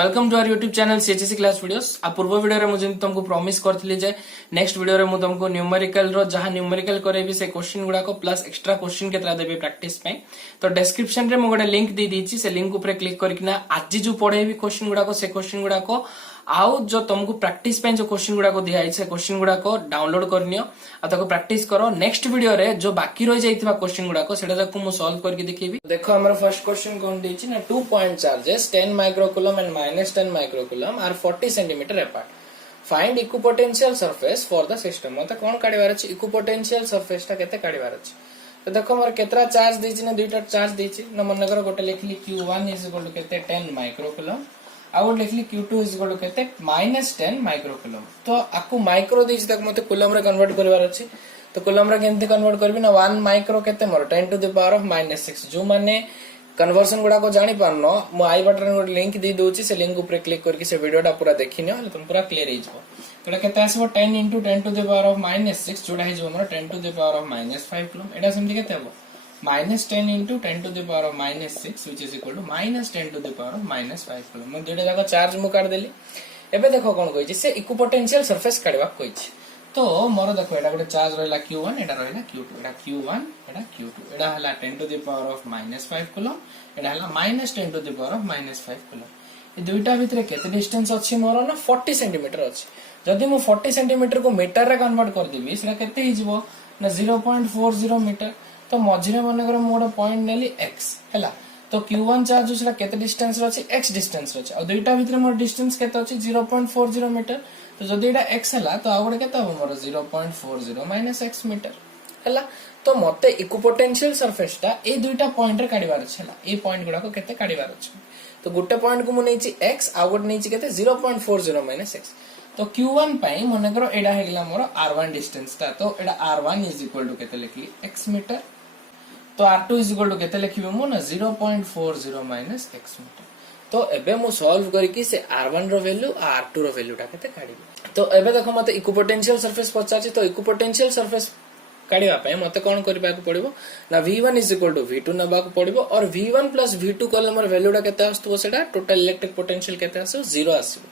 Welcome to our YouTube channel CHSC class videos. आ पूर्व video रे मुझे तुमको प्रॉमिस करथली जे नेक्स्ट वीडियो रे मु तुमको न्यूमेरिकल रो जहां न्यूमेरिकल करेबी से क्वेश्चन गुडा को प्लस एक्स्ट्रा क्वेश्चन केतरा देबे प्रैक्टिस पे। तो डिस्क्रिप्शन रे मु गोटे लिंक दे दीची, से लिंक ऊपर क्लिक करकिना आज जो पढेबी क्वेश्चन गुडा को से क्वेश्चन गुडा को आउ जो तुमको प्रैक्टिस पे जो क्वेश्चन गुडा को दिया से क्वेश्चन गुडा को डाउनलोड करनियो आ ताको प्रैक्टिस करो। नेक्स्ट वीडियो रे जो बाकी रह जाइथिबा क्वेश्चन गुडा को सेटा ताको मु सॉल्व करके दिखेबी। देखो हमर फर्स्ट क्वेश्चन कोन देछि ना 2 point charges 10 microcoulomb and -10 microcoulomb are 40 centimetre apart. Find equipotential surface for the system. मते कोन काढिबार अछि इक्विपोटेंशियल सरफेस ता केते काढिबार अछि। तो देखो हमर केतरा चार्ज देछि ना दुईटा चार्ज देछि ना मन कर गोटे लिखली q1 = केते 10 माइक्रोकूलम आउट लिखली q2 = केते -10 माइक्रोकूलम। तो आकु माइक्रो देछि तक मते कूलम रे कन्वर्ट करबार अछि। तो कूलम रे केनते कन्वर्ट करबी ना 1 माइक्रो केते मोर 10 टू द पावर ऑफ -6। जो माने कन्वर्सन गुडा को जानि पारनो मो आई बटन को लिंक दे दोछि, से लिंक ऊपर क्लिक करके से वीडियोटा पूरा देखिनियो हले तुम पूरा क्लियर हो जबो। तो केते आसीबो 10 * 10 टू द पावर ऑफ -6 जोडा हे जबो मोर 10 to the power of -5 coulomb. एडा समझि केते हबो -10 * 10 to the power of -6 which is equal to -10 to the power of -5 coulomb. मैं दुटा जाका चार्ज मु काट देली। एबे देखो कोन कहिछि से इक्विपोटेंशियल सरफेस काढवा कहिछि। तो मोर देखो एटा गोटे चार्ज रहला q1 एटा रहला q2 एटा q1 एटा q2 एटा हला 10 to the power of -5 coulomb एटा हला -10 to the power of -5 coulomb. ए दुईटा भितरे केते डिस्टेंस अछि मोर ना 40 सेंटीमीटर अछि। जदि मु 40 सेंटीमीटर को मीटर रे कन्वर्ट कर देबी सेटा केते हि जिवो ना 0.40 मीटर। तो मझिरे मन कर मु गोटे पॉइंट नेली x हैला। तो q1 चार्ज सेटा केते डिस्टेंस रो अछि x डिस्टेंस रो अछि और दुईटा भितरे मोर डिस्टेंस केते अछि 0.40 मीटर। तो जदि एटा x हला तो आउट केते हो मोर 0.40 - x मीटर हैला। तो मते इक्विपोटेंशियल सरफेस ता ए दुईटा पॉइंट रे काढिबार अछि हैला। ए पॉइंट गुडा को केते काढिबार अछि। तो गुटे पॉइंट को मु नेछि x आ गुटे नेछि केते 0.40 - x। तो q1 पई मन करो एडा हेगला मोर r1 डिस्टेंस ता। तो एडा r1 = केते लिखली x मीटर। तो r2 = केते लिखिबे मु ना 0.40 - x मीटर। तो एबे मु सॉल्व करके से r1 रो वैल्यू आ r2 रो वैल्यू टा केते काढिबे। तो एबे देखो मते इक्विपोटेंशियल सरफेस पचाछि। तो इक्विपोटेंशियल सरफेस काढिबा पय मते कोन करबा को पड़िबो ना v1 = v2 नबा को पड़िबो और v1 + v2 कले मोर वैल्यू टा केते आस्तबो सेटा टोटल इलेक्ट्रिक पोटेंशियल केते आसो 0 आसीबो।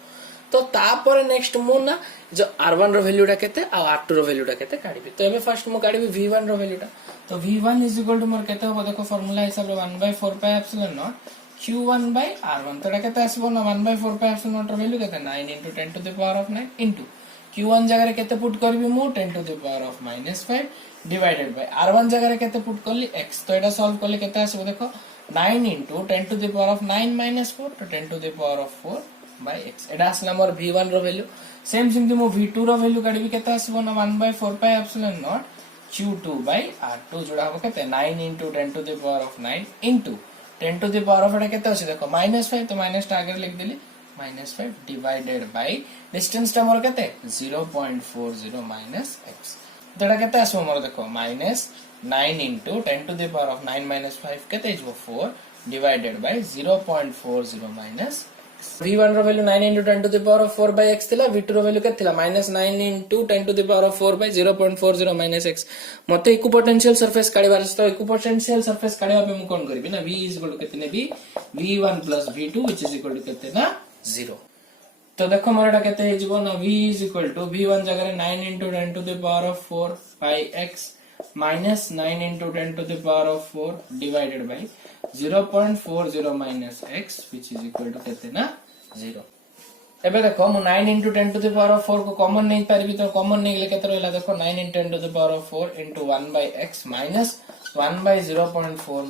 तो तापर नेक्स्ट मु ना जो r1 रो वैल्यू टा केते आ r2 रो वैल्यू टा केते काढिबे। तो एबे फर्स्ट मु काढिबे v1 रो वैल्यू टा। तो v1 = मोर केते हो देखो फार्मूला हिसाब रे 1/4πε0 q1/r1। तो एटा केते आसीबो ना 1/4πε0 रो वैल्यू केते 9 * 10 टू द पावर ऑफ 9 इनटू q1 जगह रे केते पुट करबी मु 10 to the power of -5 divided by r1 जगह रे केते पुट करली x। तो एटा सॉल्व करले केते आसीबो देखो 9 * 10 टू द पावर ऑफ 9 - 4 तो 10 to the power of 4 bye x। एटा आसला मोर v1 रो वैल्यू। सेम सिंपली मु v2 रो वैल्यू काढबी केते आसीबो ना 1/4πε0 q2/r2 जोडा हो केते 9 * 10 टू द पावर ऑफ 9 इनटू 10 टू द पावर ऑफ एटा केते अछि देखो -5 तो माइनस टा आगे लिख देली -5 डिवाइडेड बाय डिस्टेंस टा मोर केते 0.40 - x। तो एटा केते आसो मोर देखो -9 * 10 टू द पावर ऑफ 9 - 5 केते इजबो 4 डिवाइडेड बाय 0.40 - x। v1 रो value 9 * 10 to the power of 4 bye x थिला। v2 रो वैल्यू केते थिला -9 * 10 to the power of 4 by 0.40 - x। मते इक्विपोटेंशियल सरफेस काढिबार अछि। तो इक्विपोटेंशियल सरफेस काढिबा पे मु कोन करबी ना v = केते नेबी v1 + v2 which is equal to केते ना 0। तो देखो मोर एटा केते हे जिवो ना v = v1 जगह रे 9 * 10 to the power of 4 bye x -9 * 10 to the power of 4 divided by 0.40 - x which is equal to केते ना 0। एबे देखो मु 9 * 10 टू द पावर ऑफ 4 को कॉमन नै पारबी। तो कॉमन नै गेले केते रहला देखो 9 * 10 to the power of 4 * 1/x - 1/0.4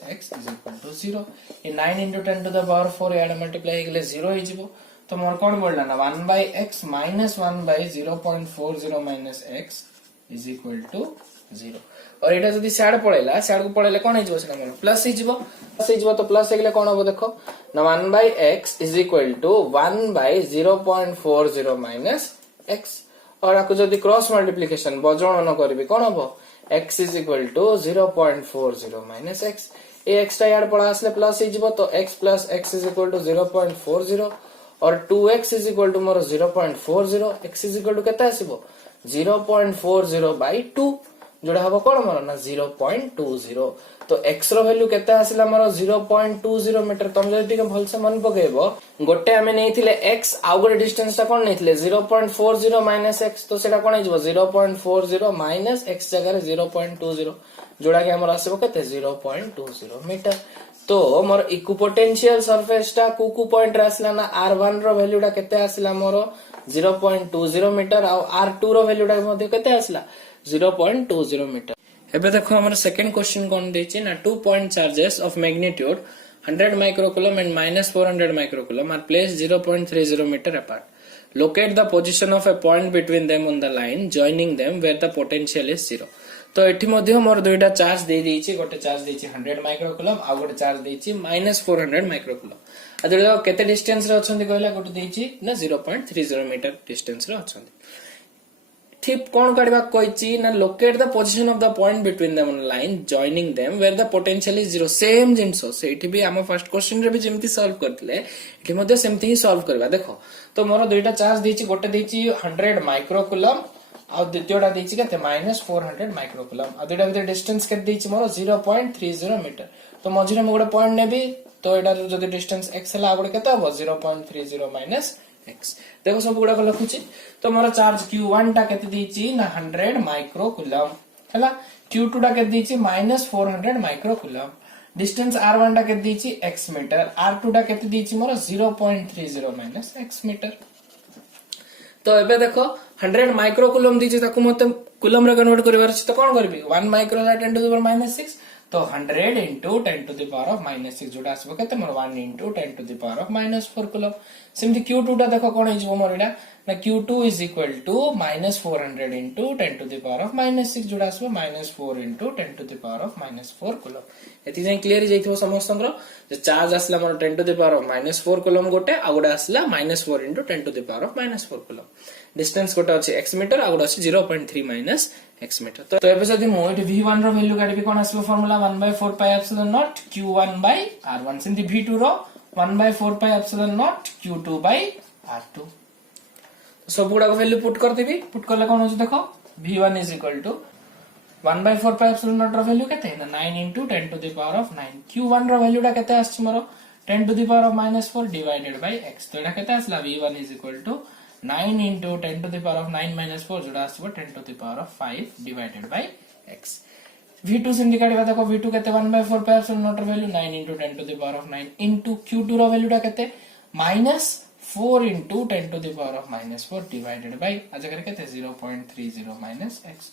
- x is equal to 0। ए 9 * 10 टू द पावर 4 याड मल्टीप्लाई हे गेले 0 हे जिवो। तो मोर कोन बोलला ना 1/x - 1/0.40 - x is equal to 0। और एटा जदी साइड पळेला साइड को पळेले कोन हे जिवो सेना मोर प्लस हे जिवो। तो प्लस हे गेले कोन हो देखो ना 1/x is equal to 1/0.40 - x। और आको जदी क्रॉस मल्टीप्लिकेशन बजणन करबी कोन हो x is equal to 0.40 - x। ए x टा याड पळा आसले प्लस हे जिवो। तो x + x is equal to 0.40 और 2x इज इक्वल टू मोर 0.40 x इज इक्वल टू केते आसीबो 0.40/2 जोड़ा हम कौन मोर ना 0.20 तो x रो वैल्यू केते आसिला मोर 0.20 मीटर तुम जदि भल से मन पकेबो गोटे आमे नेथिले x आ गोटे डिस्टेंस ता कोन नेथिले 0.40 माइनस x तो सेटा कोन हिजबो 0.40 माइनस x जगह 0.20 जोड़ा के हमर आसीबो केते 0.20 मीटर तो मोर इक्विपोटेंशियल सरफेस ता कुकु पॉइंट आसला ना r1 रो वैल्यू ता केते आसला मोर 0.20 मीटर आ r2 रो वैल्यू ता मध्ये केते आसला 0.20 मीटर एबे देखो हमर सेकंड क्वेश्चन कोन देछि ना 2 point charges of magnitude 100 microcoulomb and -400 microcoulomb are placed 0.30 metre apart locate the position of a point between them on the line joining them where the potential is 0 तो एठी मध्ये मोर दुईटा charge दे देछि गोटे charge देछि 100 microcoulomb आ गोटे charge देछि -400 microcoulomb आ देखो केते डिस्टेंस रे अछंती कहला गोटे देछि ना 0.30 मीटर डिस्टेंस रे अछंती ठीक कौन काढबा कहछि ना locate the position of the point between them on line joining them where the potential is 0 same जिंसो सेठी भी हम फर्स्ट क्वेश्चन रे भी जेमति सॉल्व करथिले एठी मध्ये सेमति ही सॉल्व करबा देखो तो मोर दुईटा चार्ज देछि गोटे देछि 100 माइक्रोकूलम आ द्वितीयटा देछि केते -400 माइक्रोकूलम आ दुईटा भीतर डिस्टेंस केते देछि मोर 0.30 मीटर तो मझिरे म गोटे पॉइंट नेबी तो एटा जदी डिस्टेंस x हला गोटे केते हो 0.30 माइनस x देखो सब गुडा को लिखुची तो मोर चार्ज q1 टा केते दीची ना 100 माइक्रोकूलम हला q2 टा केते दीची -400 माइक्रोकूलम डिस्टेंस r1 टा केते दीची x मीटर r2 टा केते दीची मोर 0.30 माइनस x मीटर तो एबे देखो 100 माइक्रोकूलम दीची ताकू मते कूलम रे कन्वर्ट करबार अछि तो कोन करबी 1 माइक्रो ला 10 टू द पावर -6 तो 100 into 10 to the power of -6 जोटा आसबो केते मोर 1 into 10 to the power of -4 coulomb सिमती q2 टा देखो कोन हिजबो मोर एटा ना q2 is equal to -400 into 10 to the power of -6 जोटा आसबो -4 into 10 to the power of -4 coulomb एति जाय क्लियर जैथिबो समस्तंकर जे चार्ज आसला मोर 10 to the power of -4 coulomb गोटे आ गोटे आसला -4 into 10 to the power of -4 coulomb distance गोटे अछि x मीटर आ गोटे अछि 0.3 माइनस x मीटर तो एबे जदी मो एटी v1 रो वैल्यू काढबी कोन आसबो formula 1/4 pi epsilon naught q1 by r1 सिंती v2 रो 1/4 pi epsilon naught q2 by r2 तो सब गुडा को वैल्यू पुट कर देबी पुट करले कोन होछ देखो v1 is equal to 1/4 pi epsilon naught रो वैल्यू केते ना 9 into 10 to the power of 9 q1 रो वैल्यू टा केते आछ मोर 10 to the power of -4 divided by x तो एटा केते आसला v1 is equal to 9 into 10 to the power of 9 minus 4 जोड़ा आसबो 10 to the power of 5 divided by x v2 सिंडी काढबा देखो v2 केते 1/4 पाई एप्सिलॉन नॉट रो value 9 into 10 to the power of 9 into q2 रो value टा केते -4 into 10 to the power of -4 divided by आ जगह केते 0.30 minus x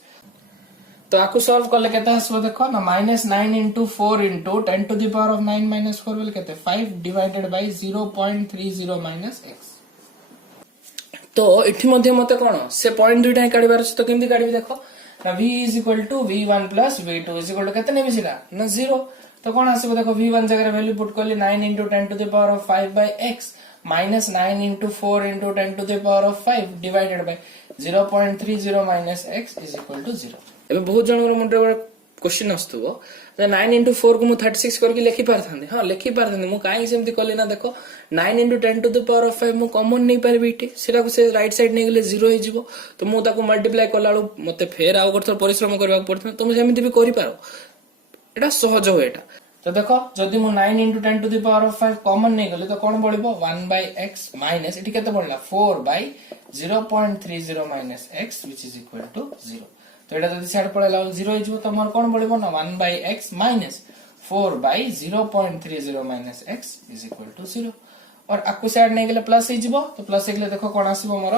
तो आकु सॉल्व करले केते आसबो देखो ना -9 into 4 into 10 to the power of 9 minus 4 well केते 5 divided by 0.30 minus x तो इठी मध्ये मते कोन से पॉइंट दुईटा काढिबार छ तो केमति काढबी देखो ना v is equal to v1 plus v2 is equal to केते नेबी छिला ना 0 तो कोन आसीबो देखो v1 जगह वैल्यू पुट करली 9 into 10 to the power of 5 by x minus 9 into 4 into 10 to the power of 5 divided by 0.30 minus x is equal to 0 एबे बहुत जनर मुंडे question आस्तबो 9 into 4 को मु 36 करके लिखि पारथांदे हां लिखि पारथांदे मु काई सेमति करले ना देखो 9 into 10 to the power of 5 मु कॉमन नै परबी इटी सेरा को से राइट साइड नै गेले 0 हे जिवो तो मु ताको मल्टीप्लाई करलाळो मते फेर आउ करथर परिश्रम करबा पड़थन तो मु सेमति भी करि पारो एटा सहज हो एटा तो देखो जदी मु 9 into 10 to the power of 5 common नै गेले तो कोन बळिबो 1 by x माइनस इटी केते बळला 4 by 0.30 minus x which is equal to 0 तो एटा जदी साइड पळला 0 हे जिवो तो मोर कोन बळिबो ना 1 by x minus 4 by 0.30 minus x is equal to 0 और आकु साइड नै गेले प्लस हे जिवो तो प्लस हे गेले देखो कोन आसीबो मोर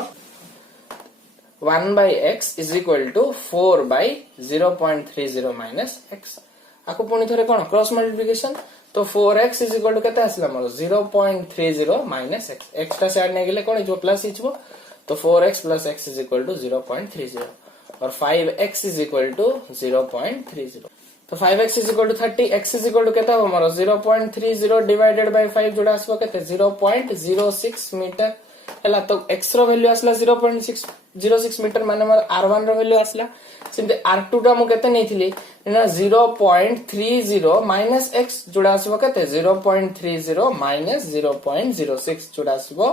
1 by x is equal to 4 by 0.30 minus x आकु पुनी थरे कोन क्रॉस मल्टीप्लिकेशन तो 4x is equal to केते आसला मोर 0.30 minus x x ता साइड नै गेले कोन जो प्लस हे जिवो तो 4x plus x is equal to 0.30 और 5x is equal to 0.30 तो 5x is equal to 30 x is equal to केता हो मोर 0.30 divided by 5 जोड़ा आसबो केते 0.06 मीटर हला तो x रो वैल्यू आसला 0.606 मीटर माने मोर r1 रो वैल्यू आसला सिंते r2 टा मु केते नेथिली ना 0.30 minus x जोड़ा आसबो केते 0.30 minus 0.06 जोड़ा आसबो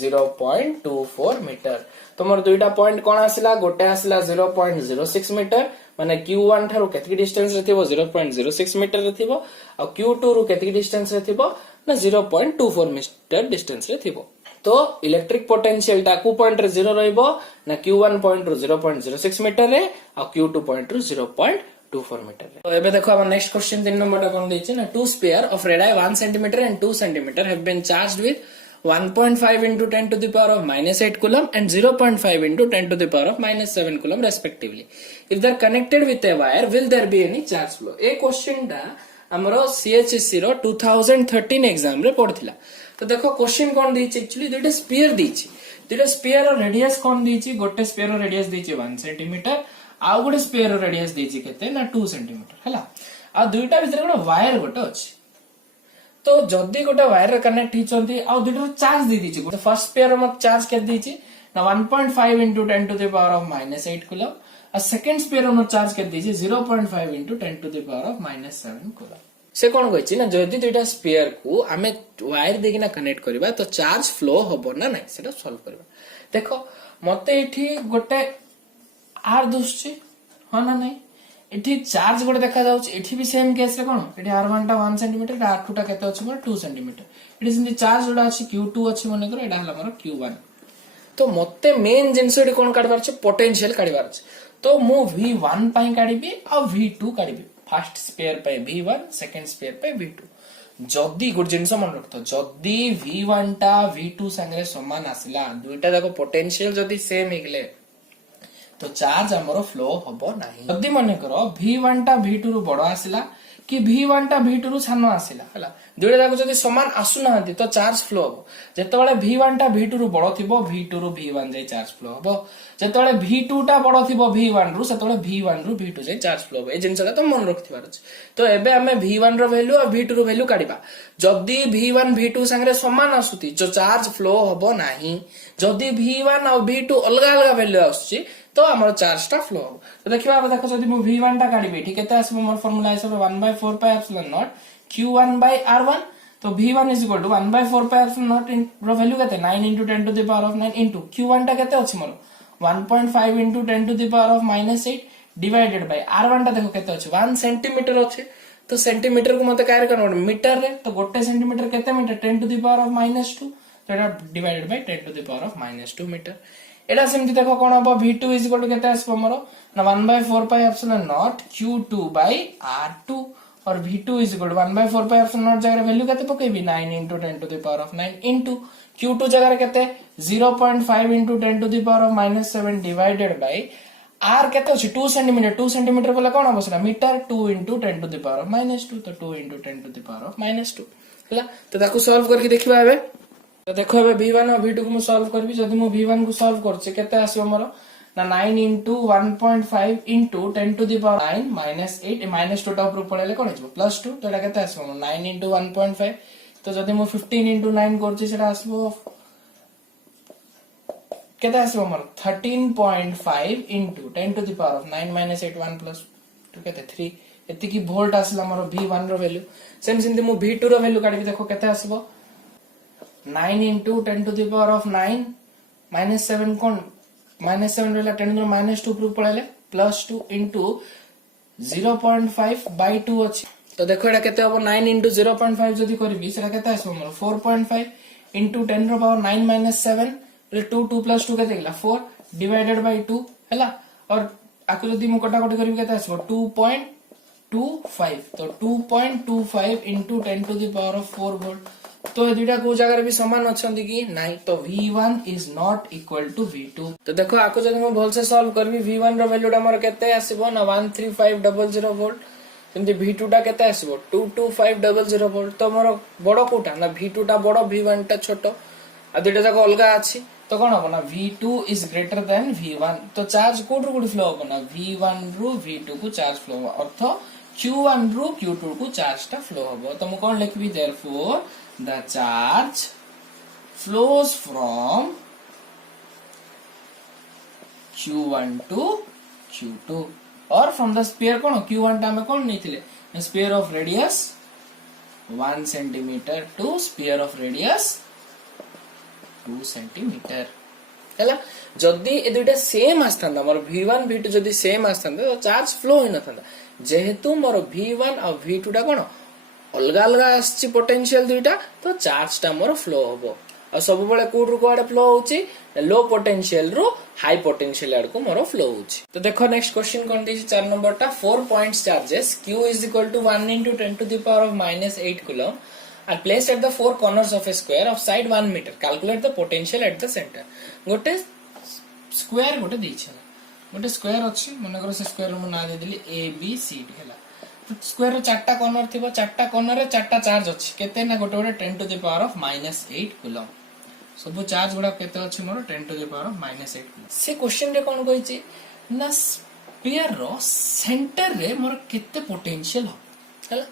0.24 मीटर तो मोर दुईटा पॉइंट कोन आसिला गोटे आसिला 0.06 मीटर माने Q1 ठारू केतकी डिस्टेंस रे थिबो 0.06 मीटर रे थिबो आ Q2 रु केतकी डिस्टेंस रे थिबो ना 0.24 मीटर डिस्टेंस रे थिबो तो इलेक्ट्रिक पोटेंशियल टा Q पॉइंट रे 0 रहइबो ना Q1 पॉइंट रु 0.06 मीटर रे आ Q2 पॉइंट रु 0.24 मीटर रे तो एबे देखो हम नेक्स्ट क्वेश्चन 3 नंबर टा कोन दैछि ना two sphere of radius 1 centimetre and 2 centimetre have been charged with 1.5 into 10 to the power of minus 8 coulomb and 0.5 into 10 to the power of minus 7 coulomb respectively. If they are connected with a wire, will there be any charge flow? A question टा हमरो CHSC रो 2013 exam रे पढ़थिला तो देखो question कोन दैछि actually दुटा sphere दैछि दुटा sphere रो radius कोन दैछि गोटे sphere रो radius दैछि 1 centimetre आ गोटे sphere रो radius दैछि केते ना 2 सेंटीमीटर हला आ दुटा भीतर गोटे वायर गोटे अछि तो जदी गोटे वायर कनेक्ट हिचंती आ दुटा चार्ज दे दीची गोटे फर्स्ट पेयर में चार्ज के दीची ना 1.5 into 10 to the power of minus 8 coulomb आ सेकंड पेयर में चार्ज के दीची 0.5 into 10 to the power of minus 7 coulomb से कोन कहछि ना जदी दुटा स्फीयर को हमें वायर देकिना कनेक्ट करबा तो चार्ज फ्लो होबो ना नै सेटा सॉल्व करबा देखो मते एठी गोटे आर दुसछि ह ना नै एठी चार्ज गोटे देखा जाउछि एठी भी सेम केस रे कोन एठी r1 टा 1 सेंटीमीटर r2 टा केते अछि मोर 2 सेंटीमीटर एठी सिंधी चार्ज जोडा अछि q2 अछि मने करो एडा हला मोर q1 तो मते मेन जिंस एठी कोन काढबार छै पोटेंशियल काढबार छै तो मु v1 पई काढिबी आ v2 काढिबी फर्स्ट स्फीयर पे v1 सेकंड स्फीयर पे v2 जदी गुड जिंस मन रखतो जदी v1 टा v2 संगे समान आसिला दुइटा जाको पोटेंशियल जदी सेम हेगले तो चार्ज हमरो फ्लो होबो नाही जदी मने करो v1 टा v2 रु बडो आसिला कि v1 टा v2 रु सानो आसिला हला दुइटा जाको जदी समान आसु नाहंती तो चार्ज फ्लो होबो जेतबेले v1 टा v2 रु बडो थिबो v2 रु v1 जाय चार्ज फ्लो होबो जेतबेले v2 टा बडो थिबो v1 रु सेतबेले v1 रु v2 जाय चार्ज फ्लो होबो ए जिंसला तो मन रखथिबार अछि तो एबे हमें v1 रो वैल्यू और v2 रो वैल्यू काढिबा जदी v1 v2 संगे समान आसुती जो चार्ज फ्लो होबो नाही जदी v1 और v2 अलग अलग वैल्यू आसुची तो हमर चार्ज टा फ्लो हो तो देखिबा अब देखो जदी मु v1 टा काढिबे ठीक केते आसबो मोर फार्मूला हिसाब 1/4 पाई एप्सिलॉन नॉट q1/r1 तो v1 = 1/4 pi epsilon naught in रो वैल्यू केते 9 into 10 to the power of 9 into q1 टा केते अछि मोर 1.5 into 10 to the power of -8 divided by r1 टा देखो केते अछि 1 सेंटीमीटर अछि तो सेंटीमीटर को मते कायर कन्वर्ट मीटर रे तो गोटे सेंटीमीटर केते metre 10 to the power of -2 तो एटा divided by 10 to the power of -2 metre एटा सेमति देखो कोन हबो v2 = केते आसबो हमरो ना 1/4 पाई एप्सिलॉन नॉट q2/r2 और v2 = 1/4 पाई एप्सिलॉन नॉट जगह वैल्यू केते पकेबी 9 into 10 to the power of 9 into q2 जगह केते 0.5 into 10 to the power of -7 divided by r केते अछि 2 सेंटीमीटर 2 सेंटीमीटर बोला कोन हबो सेना metre 2 into 10 to the power of -2 तो 2 into 10 to the power of -2 हला तो ताको सॉल्व करके देखिबा एबे तो देखो एबे v1 और v2 को मैं सॉल्व करबी जदी मु v1 को सॉल्व करछे केते आसीबो हमरो ना 9 into 1.5 into 10 to the power 9 -8 -2 टा ऊपर पळेले कोन हिजबो +2 तो एटा केते आसीबो 9 into 1.5 तो जदी मु 15 into 9 करछे सेटा आसीबो केते आसीबो हमरो 13.5 into 10 to the power of 9 -8 1 plus 2 केते 3 एति की वोल्ट आसीला हमरो v1 रो वैल्यू सेम सिंधी मु v2 रो वैल्यू काढबी देखो केते आसीबो 9 into 10 to the power of 9 -7 कोन -7 रेला 10 to -2 ऊपर पळेले +2 into 0.5/2 अछि तो देखो एटा केते हबो 9 into 0.5 जदी करबी सेटा केते आसबो हमरो 4.5 into 10 रो पावर 9 -7 रे 2 2 + 2 केते गेला 4 डिवाइडेड बाय 2 हैला और आकु जदी मु कटा कटी करबी केते आसबो 2.25 तो 2.25 into 10 to the power of 4 volt तो ए दुटा को जगह भी समान अछंती कि नाही तो v1 is not equal to v2 तो देखो आको जदी हम भल से सॉल्व करबी v1 रो वैल्यू हमर केते आसीबो ना 13500 वोल्ट सेमति v2 टा केते आसीबो 22500 वोल्ट तो हमर बडो कोटा ना v2 टा बडो v1 टा छोटो आ दुटा जाको अलगा अछि तो कोन हो ना v2 is greater than v1 तो चार्ज कोड रो फ्लो हो ना v1 रो v2 को चार्ज फ्लो हो अर्थ q1 रो q2 को चार्ज टा फ्लो हो तो म कोन लिखबी therefore the charge flows from q1 to q2 और from the sphere cone q1 टा में कोन नैथिले sphere of radius 1 centimeter to sphere of radius 2 centimeter हैला जदी ए दुइटा सेम आस्थांदा मोर v1 v2 जदी सेम आस्थांदा तो चार्ज फ्लो होई नथांदा जेहेतु मोर v1 और v2 टा कोन अलगा अलगा आछि पोटेंशियल दुइटा तो चार्ज टा मोर फ्लो होबो और सब बेले कोड रु कोड फ्लो होची लो पोटेंशियल रु हाई पोटेंशियल आड़ को मोर फ्लो होची तो देखो next question cone this 4 number टा 4 points charges q is equal to 1 into 10 to the power of -8 coulomb are placed at the four corners of a square of side 1 meter calculate the potential at the center गोटे square गोटे देछि गोटे square अछि मन करो से square मु ना दे देली a b c d हला स्क्वायर रो चारटा कॉर्नर थिबो चारटा कॉर्नर रे चारटा चार्ज अछि केते ना गोटे गोटे 10 to the power of -8 coulomb सब चार्ज गुडा केते अछि मोर 10 to the power of -8 से क्वेश्चन रे कोन कहि छि ना स्फीयर रो सेंटर रे मोर केते पोटेंशियल हो हला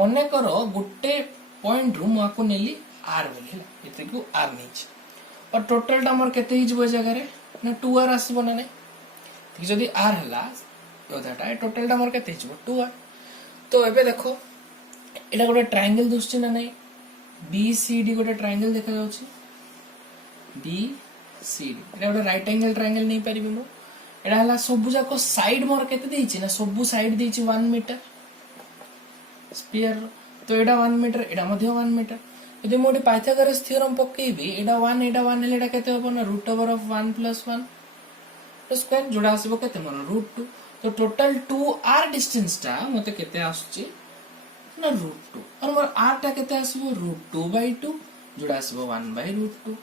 मने करो गोटे पॉइंट रू माको नेली r बोली हला एते को r नीच और टोटल टा मोर केते हि जबो जगह रे ना 2r आसीबो ना नै ठीक जदी r हला ओदाटा टोटल टा मोर केते हि जबो 2r तो एबे देखो एटा गोटे ट्रायंगल दुसछि ना नै BCD गोटे ट्रायंगल देखा जाउछि BCD एटा गोटे राइट एंगल ट्रायंगल नै परिबो मो एटा हला सबु जाको साइड मोर केते देछि ना सबु साइड देछि 1 मीटर स्फीयर तो एटा 1 मीटर एटा मध्ये 1 मीटर यदि मोडी पाइथागोरस थ्योरम पकेबी एटा 1 हेले एटा केते होबो ना √1 + 1 तो स्क्वायर जोडा आसीबो केते मन √2 तो टोटल 2r डिस्टेंस टा मते केते आसुची ना √2 और मोर r टा केते आसीबो √2/2 जोडा आसीबो 1/√2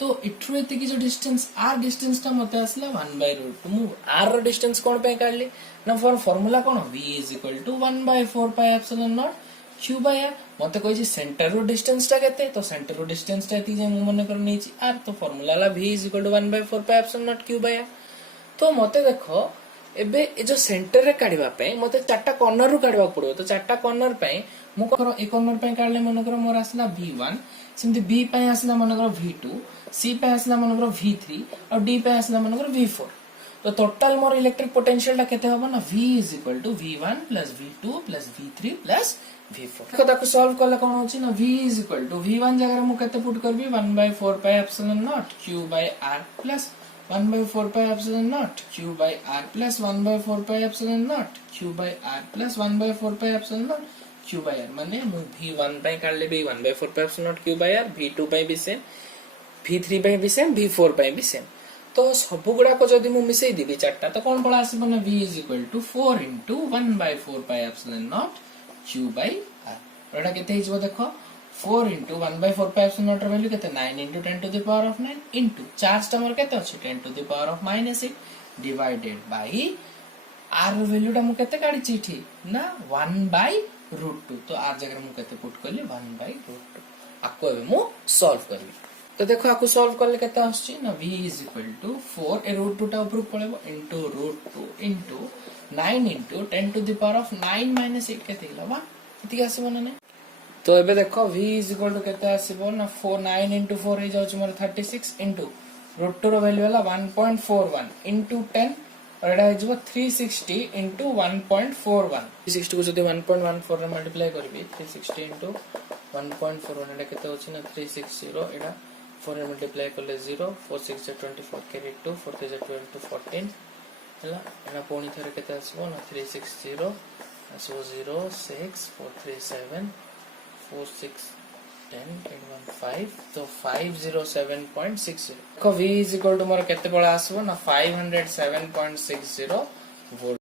तो इठु एते की जो डिस्टेंस r डिस्टेंस टा मते आसला 1/√2 मु r रो डिस्टेंस कोन पे काढली ना for formula cone v = 1/4πε0 q/r मते कोइ जे सेंटर रो डिस्टेंस टा केते तो सेंटर रो डिस्टेंस टा ती जे मु मने कर नेछि r तो फार्मूला ला v = 1/4πε0 q/r तो मते देखो एबे ए जो सेंटर रे काढिबा पे मते चारटा कॉर्नर रो काढबा पड़ो तो चारटा कॉर्नर पे मु करो एक कॉर्नर पे काढले मन करो मोर आसला v1 सिंती b पे आसला मन करो v2 c पे आसला मन करो v3 और d पे आसला मन करो v4 तो टोटल मोर इलेक्ट्रिक पोटेंशियल टा केते होबो ना v = v1 + v2 + v3 + v4 को ताको सॉल्व करला कोन होची ना v = v1 जगह मु केते पुट करबी 1/4πε0 q/r + 1/4πε0 q/r + 1/4πε0 q/r + 1/4πε0 q/r माने मु v1 पे काढले बे 1/4πε0 q/r v2 पे भी सेम v3 पे भी सेम v4 पे भी सेम तो सब गुडा को जदी मु मिसई देबी चारटा तो कोन पळा आसीबो ना v = 4 * 1/4πε0 q/r एटा केते हिजबो देखो 4 * 1/4πε0 ର वैल्यू केते 9 * 10 to the power of 9 into charge टा मोर केते अछि 10 to the power of -8 divided by r rho value टा मु केते काढी छि ठी ना 1/√2 तो r जगह मु केते पुट करली 1/√2 आको एबे मु सॉल्व करली तो देखो आको सॉल्व करले केते आछि ना v = 4 ए √2 टा ऊपर पळेबो into √2 into 9 into 10 to the power of 9 - 8 केते हिलबा इति आसीबो ना तो एबे देखो v = केते आसीबो ना 4 9 into 4 हे जाउछ मोर 36 into √2 रो वैल्यू वाला 1.41 into 10 और एडा हेजबो 360 into 1.41 360 को जदी 1.14 रे मल्टीप्लाई करबी 360 into 1.41 एडा केते होछि ना 360 एडा 4 रे मल्टीप्लाई करले 0 4 6 = 24 कैरी 2 4 3 = 12 to 14 हला एडा पोनी थरे केते आसीबो ना 360 आसीबो 0 6 4 3 7 4 6 10 8 1 5 तो 507.60 देखो v = मोर केते बळा आसबो ना 507.60 वोल्ट